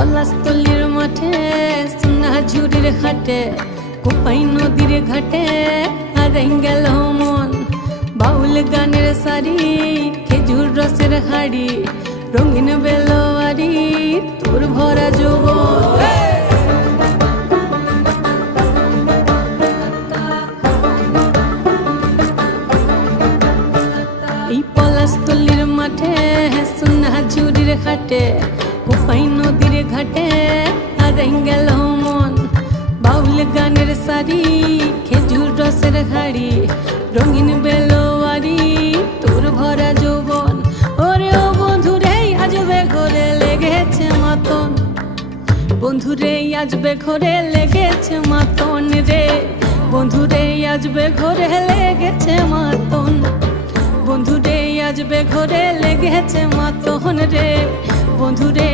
পলাশতলির মাঠে সোনা ঝুড়ির হাটে কোপাই নদীর ঘাটে হারাই গেল মন। বাউল গানের সারি খেজুর রসের হাড়ি রঙিন বেলোয়ারি তোর ভরা যৌবন। এই পলাশতলির মাঠে সোনা ঝুড়ির হাটে কোপাই নদীর ঘাটে হারাই গেল মন। বাউল গানের সারি খেজুর রসের হাড়ি রঙিন বেলোয়ারি তোর ভরা যৌবন। ওরে ও বন্ধুরে আজবে ঘরে লেগেছে মাতন, বন্ধুরে আজবে ঘরে লেগেছে মাতন রে, বন্ধুরে আজবে ঘরে লেগেছে মাতন, বন্ধুরে আজবে ঘরে লেগেছে মাতন রে, বন্ধুরে।